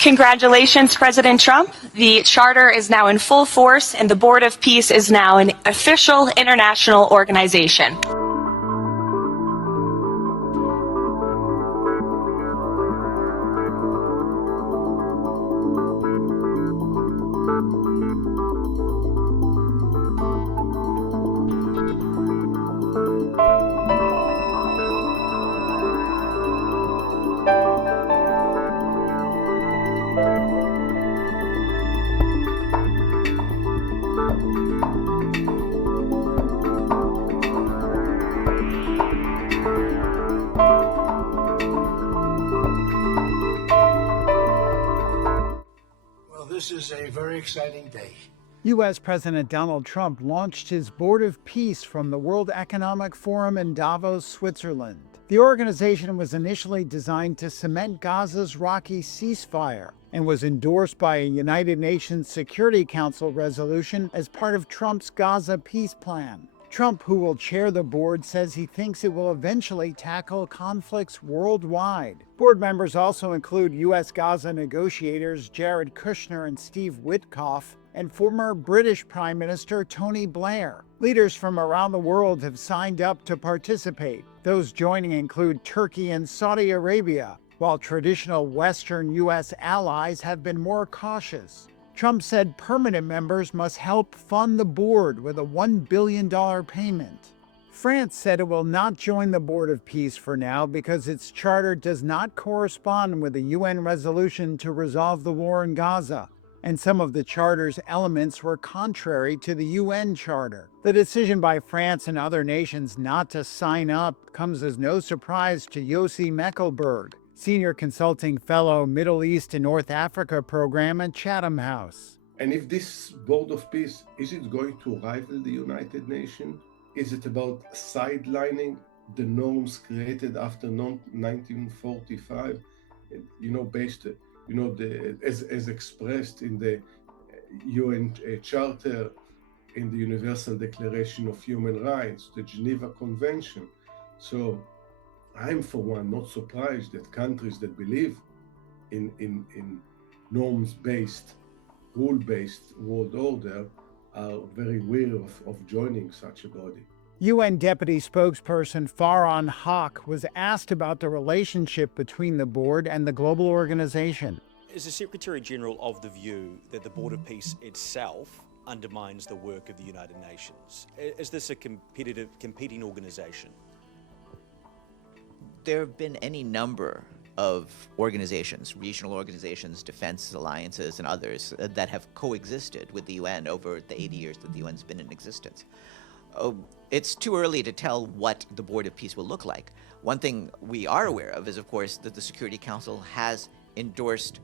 Congratulations, President Trump. The charter is now in full force, and the Board of Peace is now an official international organization. This is a very exciting day. U.S. President Donald Trump launched his Board of Peace from the World Economic Forum in Davos, Switzerland. The organization was initially designed to cement Gaza's rocky ceasefire and was endorsed by a United Nations Security Council resolution as part of Trump's Gaza peace plan. Trump, who will chair the board, says he thinks it will eventually tackle conflicts worldwide. Board members also include U.S. Gaza negotiators Jared Kushner and Steve Witkoff, and former British Prime Minister Tony Blair. Leaders from around the world have signed up to participate. Those joining include Turkey and Saudi Arabia, while traditional Western U.S. allies have been more cautious. Trump said permanent members must help fund the board with a $1 billion payment. France said it will not join the Board of Peace for now because its charter does not correspond with the UN resolution to resolve the war in Gaza, and some of the charter's elements were contrary to the UN charter. The decision by France and other nations not to sign up comes as no surprise to Yossi Meckelberg, Senior Consulting Fellow, Middle East and North Africa Program at Chatham House. And if this Board of Peace, is it going to rival the United Nations? Is it about sidelining the norms created after 1945? Based, as expressed in the UN Charter, in the Universal Declaration of Human Rights, the Geneva Convention. So I'm, for one, not surprised that countries that believe in norms-based, rule-based world order are very wary of joining such a body. UN Deputy Spokesperson Farhan Haq was asked about the relationship between the board and the global organization. Is the Secretary General of the view that the Board of Peace itself undermines the work of the United Nations? Is this a competing organization? There have been any number of organizations, regional organizations, defense alliances, and others that have coexisted with the UN over the 80 years that the UN's been in existence. It's too early to tell what the Board of Peace will look like. One thing we are aware of is, of course, that the Security Council has endorsed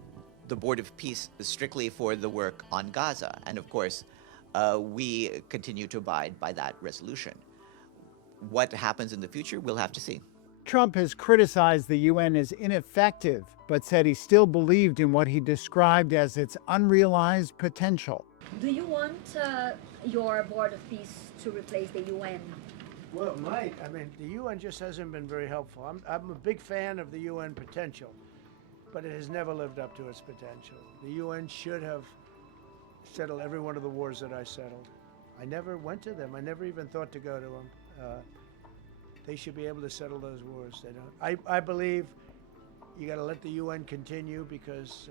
the Board of Peace strictly for the work on Gaza. And of course, we continue to abide by that resolution. What happens in the future, we'll have to see. Trump has criticized the UN as ineffective, but said he still believed in what he described as its unrealized potential. Do you want your Board of Peace to replace the UN? Well, it might. I mean, the UN just hasn't been very helpful. I'm a big fan of the UN potential, but it has never lived up to its potential. The UN should have settled every one of the wars that I settled. I never went to them. I never even thought to go to them. They should be able to settle those wars. They don't. I believe you got to let the UN continue because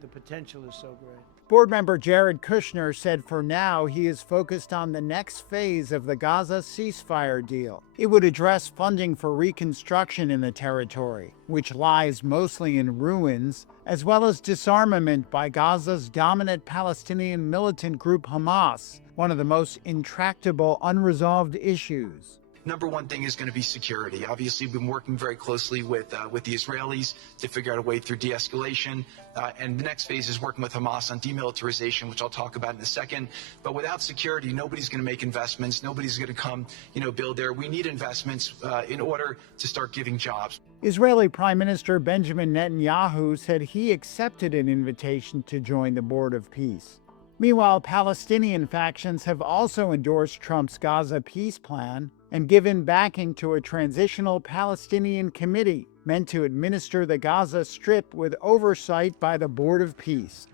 the potential is so great. Board member Jared Kushner said for now he is focused on the next phase of the Gaza ceasefire deal. It would address funding for reconstruction in the territory, which lies mostly in ruins, as well as disarmament by Gaza's dominant Palestinian militant group Hamas, one of the most intractable unresolved issues. Number one thing is going to be security. Obviously, we've been working very closely with the Israelis to figure out a way through de-escalation. And the next phase is working with Hamas on demilitarization, which I'll talk about in a second. But without security, nobody's going to make investments. Nobody's going to come, build there. We need investments in order to start giving jobs. Israeli Prime Minister Benjamin Netanyahu said he accepted an invitation to join the Board of Peace. Meanwhile, Palestinian factions have also endorsed Trump's Gaza peace plan and given backing to a transitional Palestinian committee meant to administer the Gaza Strip with oversight by the Board of Peace.